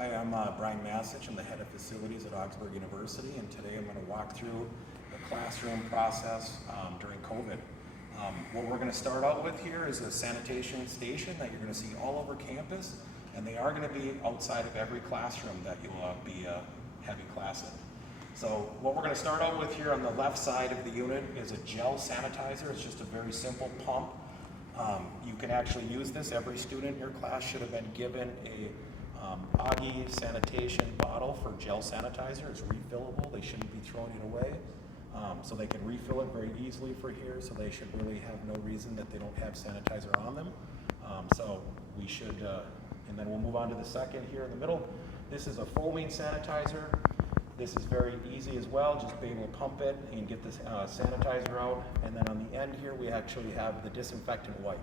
Hi, I'm Bryan Massich. I'm the head of facilities at Augsburg University, and today I'm going to walk through the classroom process during COVID. What we're going to start out with here is a sanitation station that you're going to see all over campus, and they are going to be outside of every classroom that you'll be having class in. So what we're going to start out with here on the left side of the unit is a gel sanitizer. It's just a very simple pump. You can actually use this. Every student in your class should have been given a Augie sanitation bottle for gel sanitizer. It's refillable. They shouldn't be throwing it away. So they can refill it very easily for here, so they should really have no reason that they don't have sanitizer on them. So we should, and then we'll move on to the second here in the middle. This is a foaming sanitizer. This is very easy as well. Just be able to pump it and get this sanitizer out. And then on the end here, we actually have the disinfectant wipe.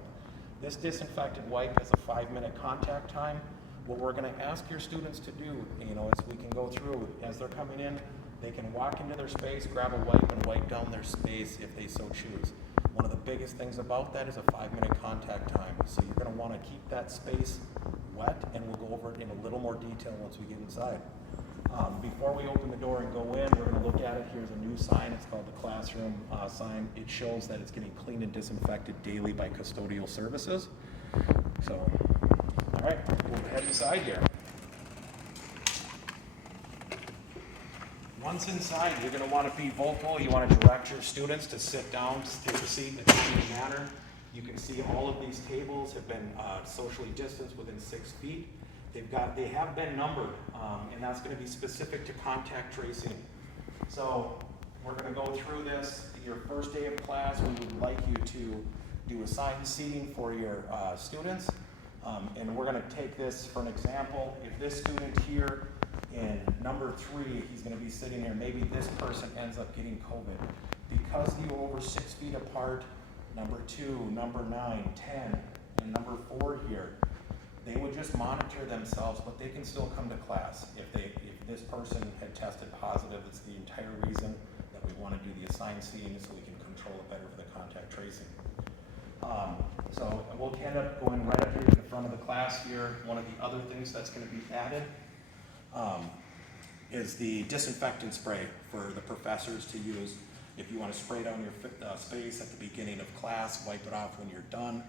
This disinfectant wipe has a 5-minute contact time. What we're going to ask your students to do, is we can go through as they're coming in. They can walk into their space, grab a wipe, and wipe down their space if they so choose. One of the biggest things about that is a 5-minute contact time. So you're going to want to keep that space wet, and we'll go over it in a little more detail once we get inside. Before we open the door and go in, we're going to look at it. Here's a new sign. It's called the classroom sign. It shows that it's getting cleaned and disinfected daily by custodial services. So, all right, we'll head inside here. Once inside, you're going to want to be vocal. You want to direct your students to sit down, take a seat in a seated manner. You can see all of these tables have been socially distanced within 6 feet. They have been numbered, and that's going to be specific to contact tracing. So we're going to go through this. Your first day of class, we would like you to do assigned seating for your students. And we're going to take this for an example. If this student here in number 3, he's going to be sitting here, maybe this person ends up getting COVID. Because you were over 6 feet apart, number 2, number 9, 10, and number 4 here, they would just monitor themselves, but they can still come to class. If this person had tested positive, it's the entire reason that we want to do the assigned seating so we can control it better for the contact tracing. So we'll end up going right up here to the front of the class here. One of the other things that's going to be added is the disinfectant spray for the professors to use. If you want to spray down your space at the beginning of class, wipe it off when you're done.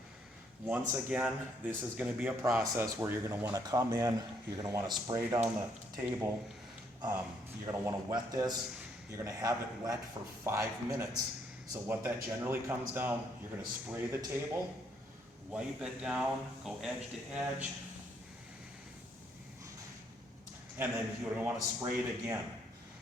Once again, this is going to be a process where you're going to want to come in, you're going to want to spray down the table, you're going to want to wet this, you're going to have it wet for 5 minutes. So what that generally comes down, you're going to spray the table, wipe it down, go edge to edge, and then you're going to want to spray it again.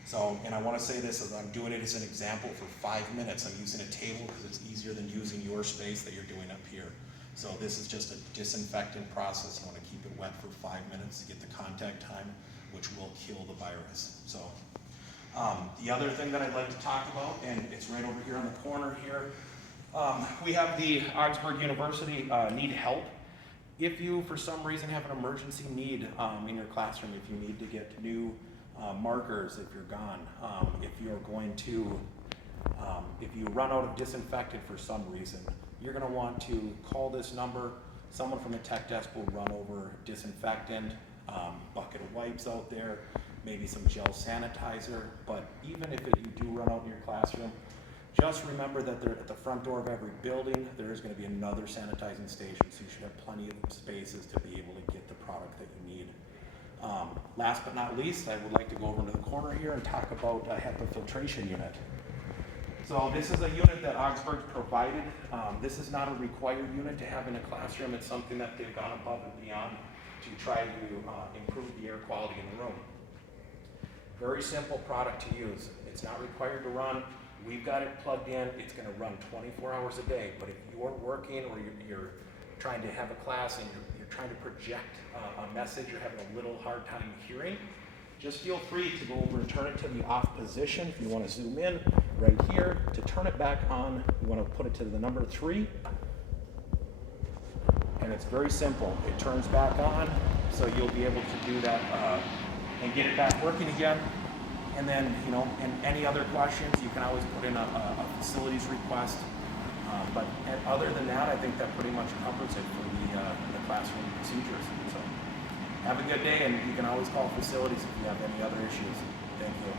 So, and I want to say this as I'm doing it as an example for 5 minutes. I'm using a table because it's easier than using your space that you're doing up here. So this is just a disinfectant process. I want to keep it wet for 5 minutes to get the contact time, which will kill the virus. So the other thing that I'd like to talk about, and it's right over here on the corner here, we have the Augsburg University Need Help. If you, for some reason, have an emergency need in your classroom, if you need to get new markers, if you're gone, if you're going to, if you run out of disinfectant for some reason, you're going to want to call this number. Someone from the tech desk will run over disinfectant, bucket of wipes out there, maybe some gel sanitizer. But even if you do run out in your classroom, just remember that there, at the front door of every building, there is going to be another sanitizing station, so you should have plenty of spaces to be able to get the product that you need. Last but not least, I would like to go over into the corner here and talk about a Hepa filtration unit. So this is a unit that Augsburg provided. This is not a required unit to have in a classroom. It's something that they've gone above and beyond to try to improve the air quality in the room. Very simple product to use. It's not required to run. We've got it plugged in. It's going to run 24 hours a day. But if you're working or you're trying to have a class and you're trying to project a message, you're having a little hard time hearing, just feel free to go over and turn it to the off position. If you want to zoom in right here, to turn it back on, you want to put it to the number 3. And it's very simple. It turns back on, so you'll be able to do that and get it back working again. And then, and any other questions, you can always put in a facilities request. But other than that, I think that pretty much covers it for the classroom procedures. So Have a good day, and you can always call facilities if you have any other issues. Thank you.